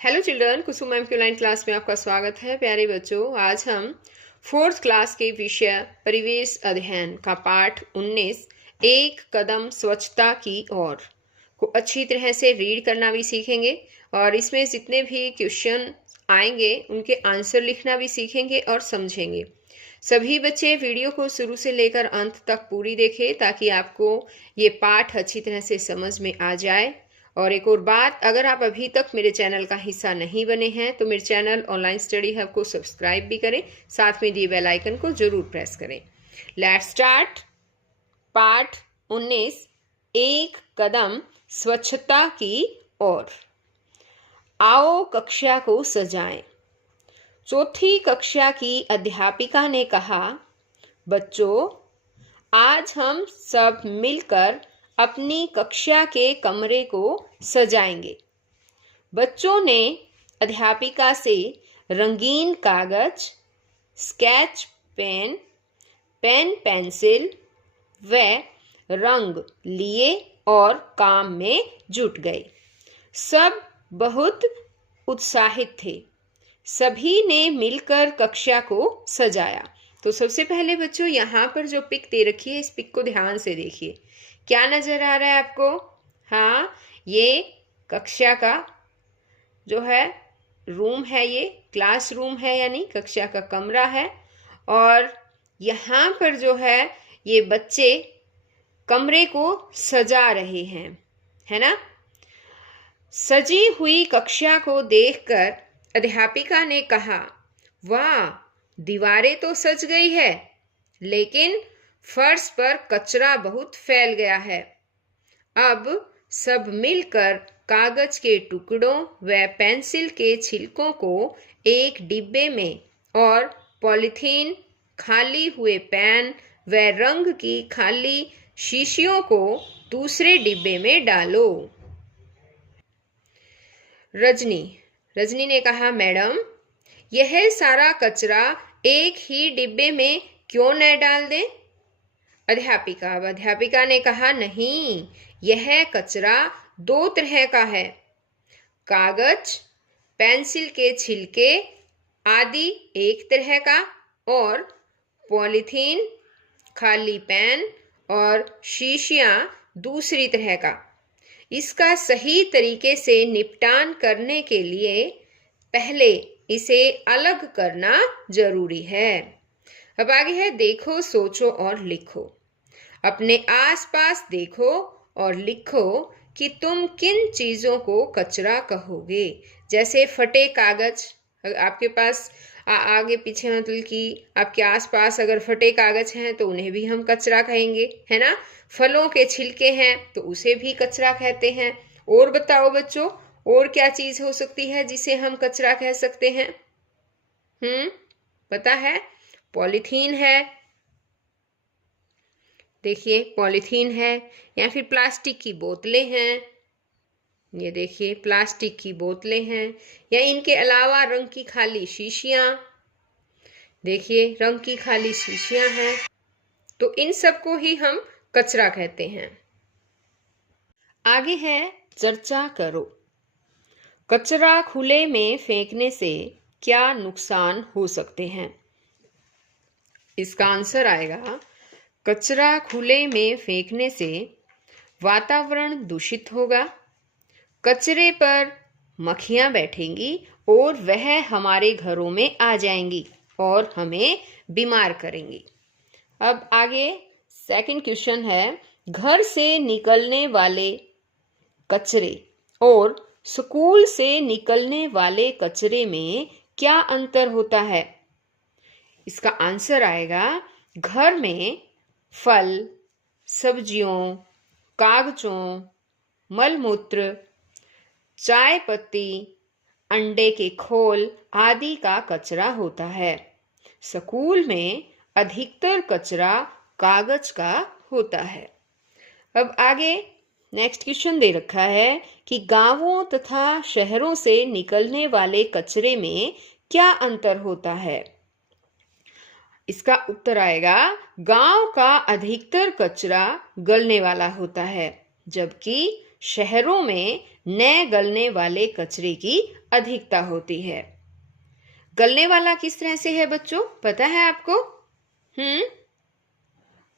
Hello children, कुसुम ma'am की online class में आपका स्वागत है। प्यारे बच्चों, आज हम फोर्थ क्लास के विषय परिवेश अध्ययन का पाठ 19 एक कदम स्वच्छता की ओर को अच्छी तरह से रीड करना भी सीखेंगे और इसमें जितने भी क्वेश्चन आएंगे उनके आंसर लिखना भी सीखेंगे और समझेंगे। सभी बच्चे वीडियो को शुरू से लेकर अंत तक पूरी देखें ताकि आपको ये पाठ अच्छी तरह से समझ में आ जाए। और एक और बात, अगर आप अभी तक मेरे चैनल का हिस्सा नहीं बने हैं तो मेरे चैनल ऑनलाइन स्टडी हब को सब्सक्राइब भी करें, साथ में दिए बेल आइकन को जरूर प्रेस करें। Let's start. पाठ 19 एक कदम स्वच्छता की ओर। आओ कक्षा को सजाएं। चौथी कक्षा की अध्यापिका ने कहा, बच्चों आज हम सब मिलकर अपनी कक्षा के कमरे को सजाएंगे। बच्चों ने अध्यापिका से रंगीन कागज, स्केच पेन, पेन पेंसिल व रंग लिए और काम में जुट गए। सब बहुत उत्साहित थे। सभी ने मिलकर कक्षा को सजाया। तो सबसे पहले बच्चों, यहाँ पर जो पिक दे रखी है इस पिक को ध्यान से देखिए। क्या नजर आ रहा है आपको? हाँ, ये कक्षा का जो है रूम है, ये क्लास रूम है, यानी कक्षा का कमरा है। और यहाँ पर जो है ये बच्चे कमरे को सजा रहे हैं, है ना। सजी हुई कक्षा को देखकर अध्यापिका ने कहा, वाह, दीवारें तो सज गई है, लेकिन फर्श पर कचरा बहुत फैल गया है। अब सब मिलकर कागज के टुकड़ों व पेंसिल के छिलकों को एक डिब्बे में और पॉलीथीन, खाली हुए पेन व रंग की खाली शीशियों को दूसरे डिब्बे में डालो। रजनी ने कहा, मैडम यह सारा कचरा एक ही डिब्बे में क्यों न डाल दें? अध्यापिका ने कहा, नहीं, यह कचरा दो तरह का है। कागज, पेंसिल के छिलके आदि एक तरह का और पॉलीथीन, खाली पेन और शीशियां दूसरी तरह का। इसका सही तरीके से निपटान करने के लिए पहले इसे अलग करना जरूरी है। अब आगे है, देखो, सोचो और लिखो। अपने आसपास देखो और लिखो कि तुम किन चीजों को कचरा कहोगे। जैसे फटे कागज, आपके पास आगे पीछे, मतलब कि आपके आसपास अगर फटे कागज हैं तो उन्हें भी हम कचरा कहेंगे, है ना। फलों के छिलके हैं तो उसे भी कचरा कहते हैं। और बताओ बच्चों, और क्या चीज हो सकती है जिसे हम कचरा कह सकते हैं? पता है? पॉलीथीन है, देखिए पॉलीथीन है, या फिर प्लास्टिक की बोतलें हैं, ये देखिए प्लास्टिक की बोतलें हैं, या इनके अलावा रंग की खाली शीशियां, देखिए रंग की खाली शीशियां हैं। तो इन सब को ही हम कचरा कहते हैं। आगे है, चर्चा करो। कचरा खुले में फेंकने से क्या नुकसान हो सकते हैं? इसका आंसर आएगा, कचरा खुले में फेंकने से वातावरण दूषित होगा, कचरे पर मक्खियां बैठेंगी और वह हमारे घरों में आ जाएंगी और हमें बीमार करेंगी। अब आगे सेकंड क्वेश्चन है, घर से निकलने वाले कचरे और स्कूल से निकलने वाले कचरे में क्या अंतर होता है? इसका आंसर आएगा, घर में फल, सब्जियों, कागजों, मलमूत्र, चाय पत्ती, अंडे के खोल आदि का कचरा होता है। स्कूल में अधिकतर कचरा कागज का होता है। अब आगे नेक्स्ट क्वेश्चन दे रखा है कि गांवों तथा शहरों से निकलने वाले कचरे में क्या अंतर होता है? इसका उत्तर आएगा, गांव का अधिकतर कचरा गलने वाला होता है, जबकि शहरों में न गलने वाले कचरे की अधिकता होती है। गलने वाला किस तरह से है बच्चों, पता है आपको?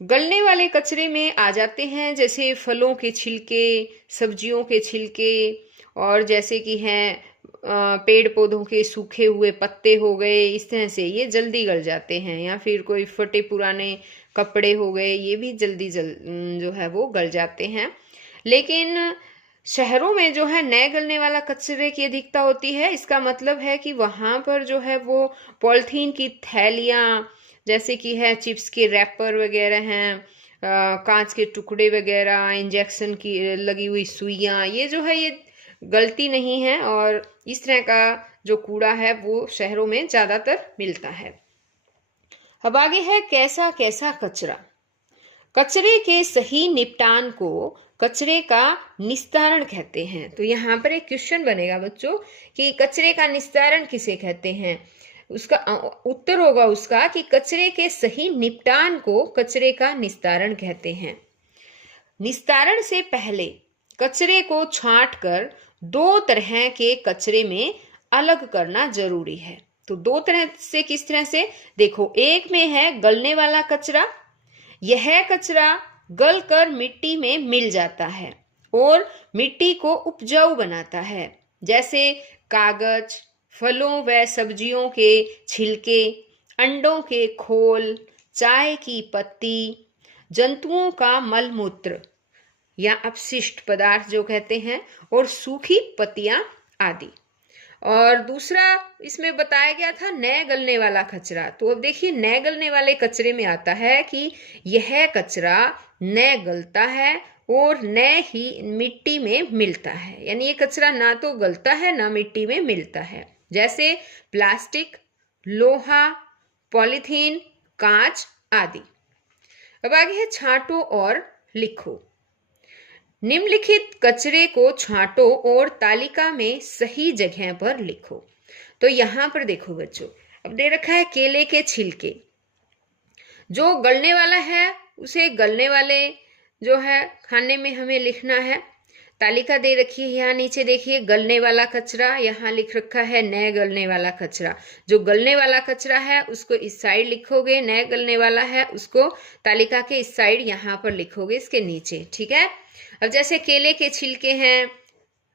गलने वाले कचरे में आ जाते हैं जैसे फलों के छिलके, सब्जियों के छिलके, और जैसे कि हैं पेड़ पौधों के सूखे हुए पत्ते हो गए, इस तरह से ये जल्दी गल जाते हैं। या फिर कोई फटे पुराने कपड़े हो गए, ये भी जल्दी जो है वो गल जाते हैं। लेकिन शहरों में जो है न गलने वाला कचरे की अधिकता होती है। इसका मतलब है कि वहाँ पर जो है वो पॉलिथीन की थैलियाँ, जैसे कि है चिप्स के रैपर वगैरह हैं, कांच के टुकड़े वगैरह, इंजेक्शन की लगी हुई सुइयाँ, ये जो है ये गलती नहीं है, और इस तरह का जो कूड़ा है वो शहरों में ज़्यादातर मिलता है। अब आगे है कैसा कैसा कचरा। कचरे के सही निपटान को कचरे का निस्तारण कहते हैं। तो यहाँ पर एक क्वेश्चन बनेगा बच्चों कि कचरे का निस्तारण किसे कहते हैं। उसका उत्तर होगा उसका कि कचरे के सही निपटान को कचरे का निस्तारण कहते हैं। निस्तारण से पहले कचरे को छांटकर दो तरह के कचरे में अलग करना जरूरी है। तो दो तरह से किस तरह से, देखो, एक में है गलने वाला कचरा। यह कचरा गलकर मिट्टी में मिल जाता है और मिट्टी को उपजाऊ बनाता है, जैसे कागज, फलों व सब्जियों के छिलके, अंडों के खोल, चाय की पत्ती, जंतुओं का मलमूत्र या अपशिष्ट पदार्थ जो कहते हैं, और सूखी पत्तियां आदि। और दूसरा इसमें बताया गया था न गलने वाला कचरा। तो अब देखिए, न गलने वाले कचरे में आता है कि यह कचरा न गलता है और न ही मिट्टी में मिलता है। यानी ये कचरा ना तो गलता है ना मिट्टी में मिलता है, जैसे प्लास्टिक, लोहा, पॉलीथीन, कांच आदि। अब आगे है छांटो और लिखो। निम्नलिखित कचरे को छांटो और तालिका में सही जगह पर लिखो। तो यहाँ पर देखो बच्चों, अब दे रखा है केले के छिलके। जो गलने वाला है उसे गलने वाले जो है खाने में हमें लिखना है। तालिका दे रखी है यहाँ नीचे, देखिए गलने वाला कचरा, यहाँ लिख रखा है न गलने वाला कचरा। जो गलने वाला कचरा है उसको इस साइड लिखोगे, न गलने वाला है उसको तालिका के इस साइड यहाँ पर लिखोगे, इसके नीचे, ठीक है। अब जैसे केले के छिलके हैं,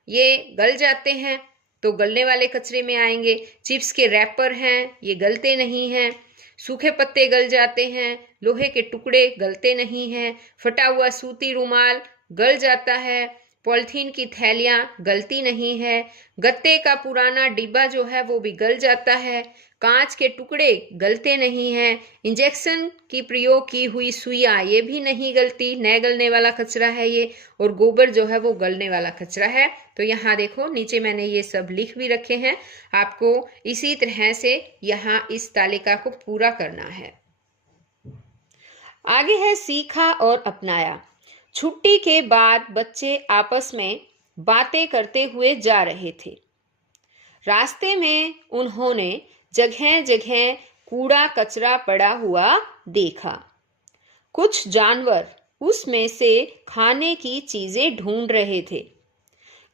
ये गल जाते हैं तो गलने वाले कचरे में आएंगे। चिप्स के रैपर हैं, ये गलते नहीं हैं। सूखे पत्ते गल जाते हैं, लोहे के टुकड़े गलते नहीं हैं। फटा हुआ सूती रुमाल गल जाता है, पॉलिथीन की थैलियां गलती नहीं है। गत्ते का पुराना डिब्बा जो है वो भी गल जाता है। कांच के टुकड़े गलते नहीं हैं। इंजेक्शन की प्रयोग की हुई सुइयां ये भी नहीं गलती, न गलने वाला कचरा है ये। और गोबर जो है वो गलने वाला कचरा है। तो यहाँ देखो नीचे मैंने ये सब लिख भी रखे हैं, आपको इसी तरह से यहाँ इस तालिका को पूरा करना है। आगे है सीखा और अपनाया। छुट्टी के बाद बच्चे आपस में बातें करते हुए जा रहे थे। रास्ते में उन्होंने जगह जगह कूड़ा कचरा पड़ा हुआ देखा। कुछ जानवर उसमें से खाने की चीजें ढूंढ रहे थे।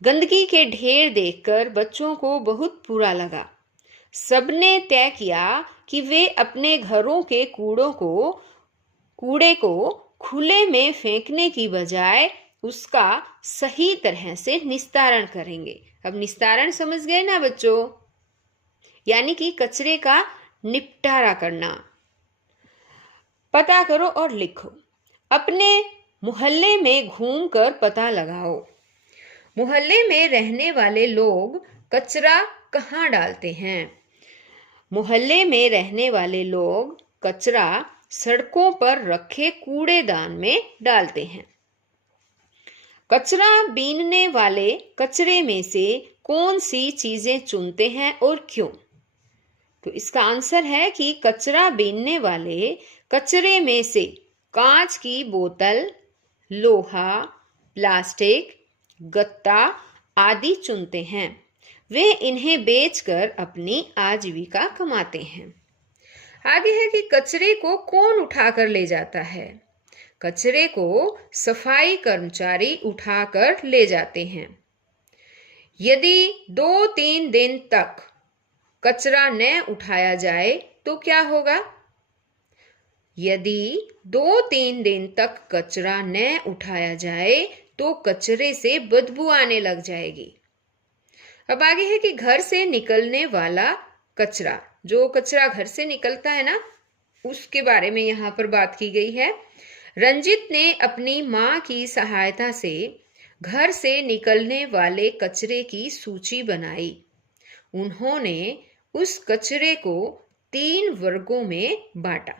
गंदगी के ढेर देखकर बच्चों को बहुत बुरा लगा। सबने तय किया कि वे अपने घरों के कूड़े को खुले में फेंकने की बजाय उसका सही तरह से निस्तारण करेंगे। अब निस्तारण समझ गए ना बच्चों, यानी कि कचरे का निपटारा करना। पता करो और लिखो। अपने मोहल्ले में घूमकर पता लगाओ। मोहल्ले में रहने वाले लोग कचरा कहाँ डालते हैं? मोहल्ले में रहने वाले लोग कचरा सड़कों पर रखे कूड़ेदान में डालते हैं। कचरा बीनने वाले कचरे में से कौन सी चीजें चुनते हैं और क्यों? तो इसका आंसर है कि कचरा बीनने वाले कचरे में से कांच की बोतल, लोहा, प्लास्टिक, गत्ता आदि चुनते हैं। वे इन्हें बेचकर अपनी आजीविका कमाते हैं। आगे है कि कचरे को कौन उठाकर ले जाता है? कचरे को सफाई कर्मचारी उठाकर ले जाते हैं। यदि 2-3 दिन तक कचरा न उठाया जाए तो क्या होगा? यदि 2-3 दिन तक कचरा न उठाया जाए तो कचरे से बदबू आने लग जाएगी। अब आगे है कि घर से निकलने वाला कचरा, जो कचरा घर से निकलता है ना, उसके बारे में यहाँ पर बात की गई है। रंजित ने अपनी माँ की सहायता से घर से निकलने वाले कचरे की सूची बनाई। उन्होंने उस कचरे को 3 वर्गों में बांटा।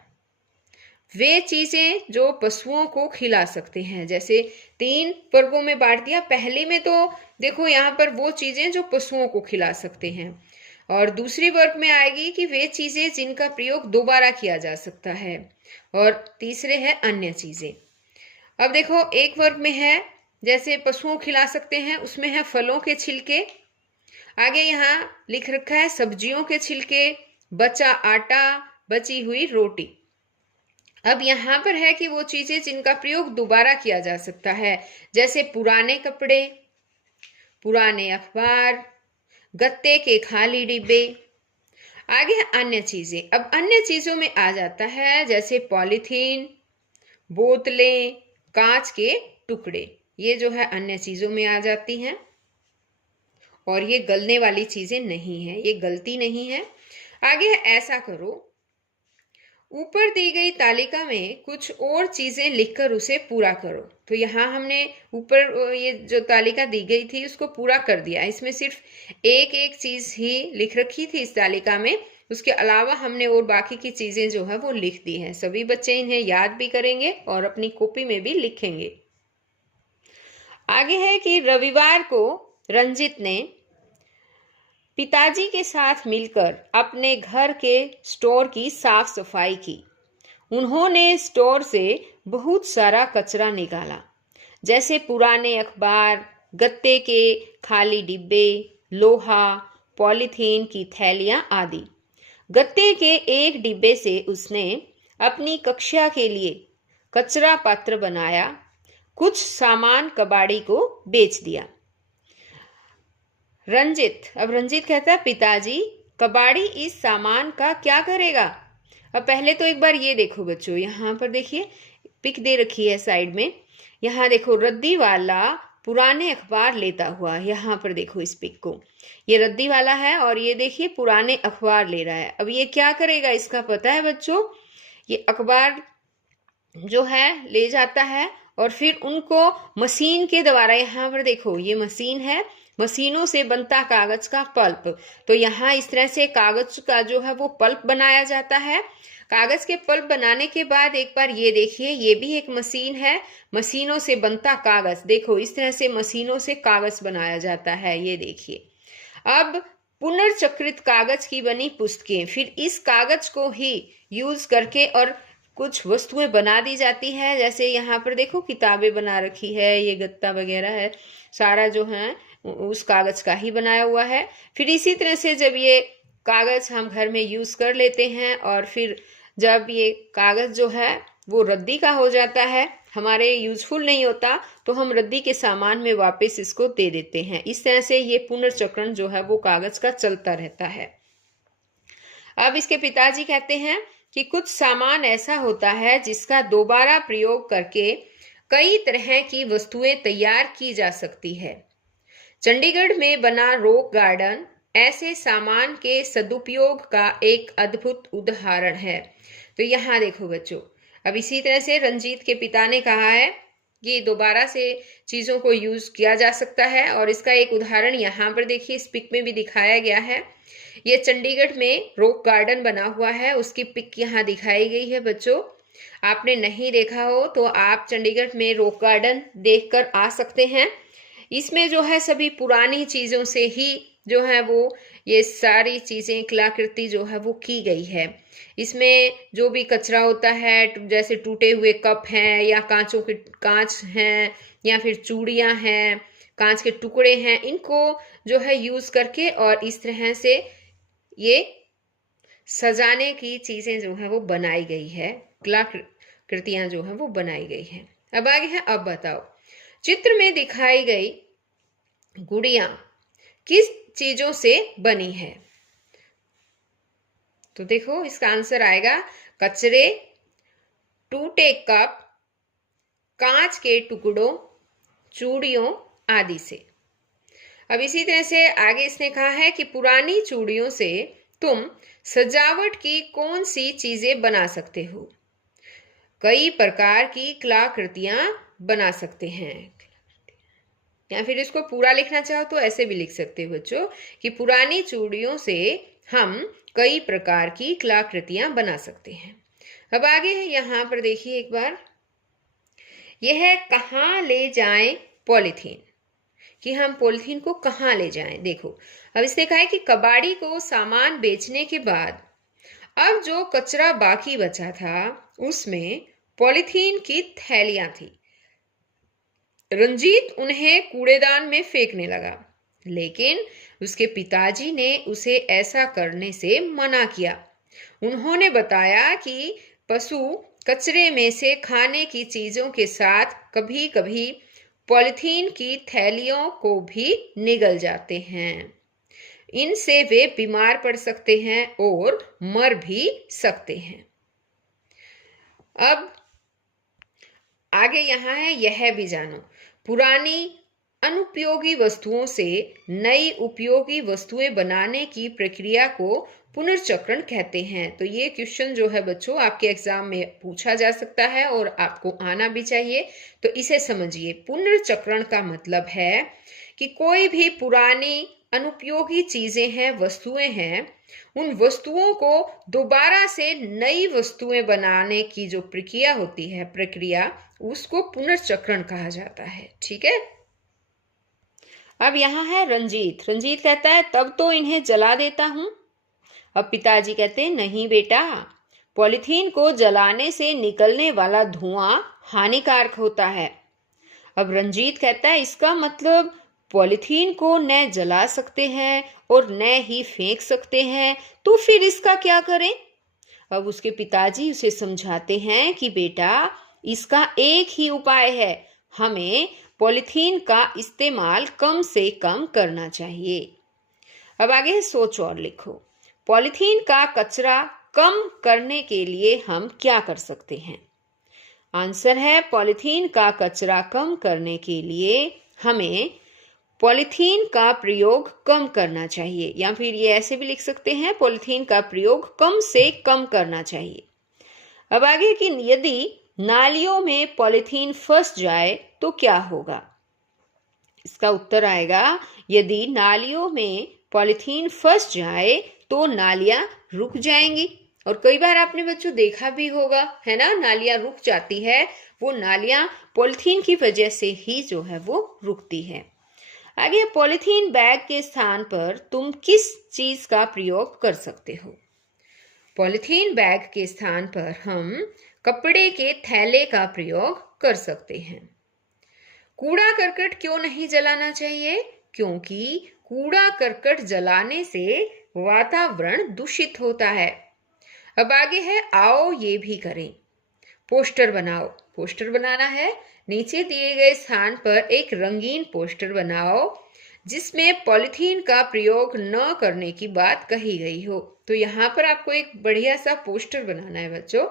वे चीजें जो पशुओं को खिला सकते हैं, जैसे 3 वर्गों में बांट दिया। पहले में तो देखो यहाँ पर वो चीजें जो पशुओं को खिला सकते हैं, और दूसरी वर्ग में आएगी कि वे चीजें जिनका प्रयोग दोबारा किया जा सकता है, और तीसरे है अन्य चीजें। अब देखो एक वर्ग में है जैसे पशुओं खिला सकते हैं, उसमें है फलों के छिलके। आगे यहाँ लिख रखा है सब्जियों के छिलके, बचा आटा, बची हुई रोटी। अब यहाँ पर है कि वो चीजें जिनका प्रयोग दोबारा किया जा सकता है, जैसे पुराने कपड़े, पुराने अखबार, गत्ते के खाली डिब्बे। आगे है अन्य चीजें। अब अन्य चीजों में आ जाता है जैसे पॉलीथीन, बोतलें, कांच के टुकड़े। ये जो है अन्य चीजों में आ जाती हैं, और ये गलने वाली चीजें नहीं है, ये गलती नहीं है। आगे है ऐसा करो, ऊपर दी गई तालिका में कुछ और चीजें लिखकर उसे पूरा करो। तो यहाँ हमने ऊपर ये जो तालिका दी गई थी उसको पूरा कर दिया। इसमें सिर्फ एक एक चीज ही लिख रखी थी इस तालिका में, उसके अलावा हमने और बाकी की चीजें जो है वो लिख दी हैं। सभी बच्चे इन्हें याद भी करेंगे और अपनी कॉपी में भी लिखेंगे। आगे है कि रविवार को रंजित ने पिताजी के साथ मिलकर अपने घर के स्टोर की साफ सफाई की। उन्होंने स्टोर से बहुत सारा कचरा निकाला, जैसे पुराने अखबार, गत्ते के खाली डिब्बे, लोहा, पॉलीथीन की थैलियां आदि। गत्ते के एक डिब्बे से उसने अपनी कक्षा के लिए कचरा पात्र बनाया। कुछ सामान कबाड़ी को बेच दिया। अब रंजित कहता है, पिताजी, कबाड़ी इस सामान का क्या करेगा? अब पहले तो एक बार ये देखो बच्चों, यहाँ पर देखिए पिक दे रखी है साइड में। यहाँ देखो रद्दी वाला पुराने अखबार लेता हुआ, यहाँ पर देखो इस पिक को, ये रद्दी वाला है और ये देखिए पुराने अखबार ले रहा है। अब ये क्या करेगा इसका पता है बच्चों? ये अखबार जो है ले जाता है और फिर उनको मशीन के द्वारा, यहाँ पर देखो ये मशीन है, मशीनों से बनता कागज का पल्प। तो यहाँ इस तरह से कागज का जो है वो पल्प बनाया जाता है। कागज के पल्प बनाने के बाद एक बार ये देखिए, ये भी एक मशीन है, मशीनों से बनता कागज। देखो इस तरह से मशीनों से कागज बनाया जाता है, ये देखिए। अब पुनर्चक्रित कागज की बनी पुस्तकें, फिर इस कागज को ही यूज करके और कुछ वस्तुएं बना दी जाती है। जैसे यहाँ पर देखो किताबें बना रखी है, ये गत्ता वगैरह है, सारा जो है उस कागज का ही बनाया हुआ है। फिर इसी तरह से जब ये कागज हम घर में यूज कर लेते हैं और फिर जब ये कागज जो है वो रद्दी का हो जाता है, हमारे यूजफुल नहीं होता, तो हम रद्दी के सामान में वापस इसको दे देते हैं। इस तरह से ये पुनर्चक्रण जो है वो कागज का चलता रहता है। अब इसके पिताजी कहते हैं कि कुछ सामान ऐसा होता है जिसका दोबारा प्रयोग करके कई तरह की वस्तुएं तैयार की जा सकती है। चंडीगढ़ में बना रॉक गार्डन ऐसे सामान के सदुपयोग का एक अद्भुत उदाहरण है। तो यहाँ देखो बच्चों, अब इसी तरह से रंजीत के पिता ने कहा है कि दोबारा से चीजों को यूज किया जा सकता है, और इसका एक उदाहरण यहाँ पर देखिए इस पिक में भी दिखाया गया है। ये चंडीगढ़ में रॉक गार्डन बना हुआ है, उसकी पिक यहाँ दिखाई गई है बच्चों। आपने नहीं देखा हो तो आप चंडीगढ़ में रॉक गार्डन देखकर आ सकते हैं। इसमें जो है सभी पुरानी चीजों से ही जो है वो ये सारी चीजें कलाकृति जो है वो की गई है। इसमें जो भी कचरा होता है, जैसे टूटे हुए कप हैं या कांच हैं या फिर चूड़ियां हैं, कांच के टुकड़े हैं, इनको जो है यूज करके और इस तरह से ये सजाने की चीजें जो है वो बनाई गई है, कलाकृतियां जो है वो बनाई गई है। अब आगे है, अब बताओ। चित्र में दिखाई गई गुड़िया किस चीजों से बनी है? तो देखो इसका आंसर आएगा कचरे, टूटे कप, कांच के टुकड़ों, चूड़ियों आदि से। अब इसी तरह से आगे इसने कहा है कि पुरानी चूड़ियों से तुम सजावट की कौन सी चीजें बना सकते हो? कई प्रकार की कलाकृतियां बना सकते हैं। या फिर इसको पूरा लिखना चाहो तो ऐसे भी लिख सकते हो बच्चों कि पुरानी चूड़ियों से हम कई प्रकार की कलाकृतियां बना सकते हैं। अब आगे है यहाँ पर देखिए एक बार, यह कहाँ ले जाएं पॉलीथीन, कि हम पॉलीथीन को कहाँ ले जाएं। देखो अब इसने कहा है कि कबाड़ी को सामान बेचने के बाद अब जो कचरा बाकी बचा था उसमें पॉलीथीन की थैलियां थी। रंजीत उन्हें कूड़ेदान में फेंकने लगा, लेकिन उसके पिताजी ने उसे ऐसा करने से मना किया। उन्होंने बताया कि पशु कचरे में से खाने की चीजों के साथ कभी कभी पॉलीथीन की थैलियों को भी निगल जाते हैं। इनसे वे बीमार पड़ सकते हैं और मर भी सकते हैं। अब आगे यहाँ है, यह भी जानो, पुरानी अनुपयोगी वस्तुओं से नई उपयोगी वस्तुएं बनाने की प्रक्रिया को पुनर्चक्रण कहते हैं। तो ये क्वेश्चन जो है बच्चों आपके एग्जाम में पूछा जा सकता है और आपको आना भी चाहिए। तो इसे समझिए, पुनर्चक्रण का मतलब है कि कोई भी पुरानी अनुपयोगी चीजें हैं, वस्तुएं हैं, उन वस्तुओं को दोबारा से नई वस्तुएं बनाने की जो प्रक्रिया होती है, प्रक्रिया, उसको पुनर्चक्रण कहा जाता है। ठीक है। अब यहाँ है रंजीत। रंजीत कहता है तब तो इन्हें जला देता हूं। अब पिताजी कहते हैं नहीं बेटा, पॉलीथीन को जलाने से निकलने वाला धुआं हानिकारक होता है। अब रंजीत कहता है इसका मतलब पॉलीथीन को न जला सकते हैं और न ही फेंक सकते हैं, तो फिर इसका क्या करें? अब उसके पिताजी उसे समझाते हैं कि बेटा इसका एक ही उपाय है, हमें पॉलीथीन का इस्तेमाल कम से कम करना चाहिए। अब आगे सोच और लिखो, पॉलीथीन का कचरा कम करने के लिए हम क्या कर सकते हैं? आंसर है पॉलीथीन का कचरा कम करने के लिए हमें पॉलीथीन का प्रयोग कम करना चाहिए, या फिर ये ऐसे भी लिख सकते हैं पॉलीथीन का प्रयोग कम से कम करना चाहिए। अब आगे कि यदि नालियों में पॉलीथीन फंस जाए तो क्या होगा? इसका उत्तर आएगा यदि नालियों में पॉलीथीन फंस जाए तो नालियां रुक जाएंगी। और कई बार आपने बच्चों देखा भी होगा, है ना, नालियां रुक जाती है, वो नालियां पॉलीथीन की वजह से ही जो है वो रुकती है। आगे, पॉलीथीन बैग के स्थान पर तुम किस चीज का प्रयोग कर सकते हो? पॉलीथीन बैग के स्थान पर हम कपड़े के थैले का प्रयोग कर सकते हैं। कूड़ा करकट क्यों नहीं जलाना चाहिए? क्योंकि कूड़ा करकट जलाने से वातावरण दूषित होता है। अब आगे है, आओ ये भी करें। पोस्टर बनाओ। पोस्टर बनाना है, नीचे दिए गए स्थान पर एक रंगीन पोस्टर बनाओ जिसमें पॉलीथीन का प्रयोग न करने की बात कही गई हो। तो यहाँ पर आपको एक बढ़िया सा पोस्टर बनाना है बच्चों।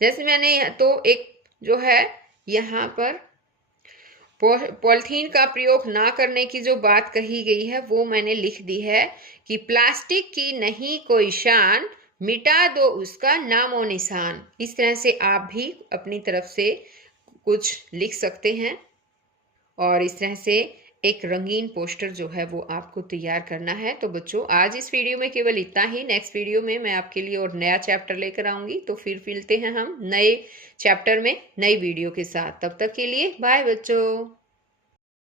जैसे मैंने तो एक जो है यहाँ पर पॉलीथीन का प्रयोग ना करने की जो बात कही गई है वो मैंने लिख दी है कि प्लास्टिक की नहीं कोई शान, मिटा दो उसका नामो निशान। इस तरह से आप भी अपनी तरफ से कुछ लिख सकते हैं और इस तरह से एक रंगीन पोस्टर जो है वो आपको तैयार करना है। तो बच्चों आज इस वीडियो में केवल इतना ही। नेक्स्ट वीडियो में मैं आपके लिए और नया चैप्टर लेकर आऊंगी। तो फिर मिलते हैं हम नए चैप्टर में नई वीडियो के साथ। तब तक के लिए बाय बच्चों।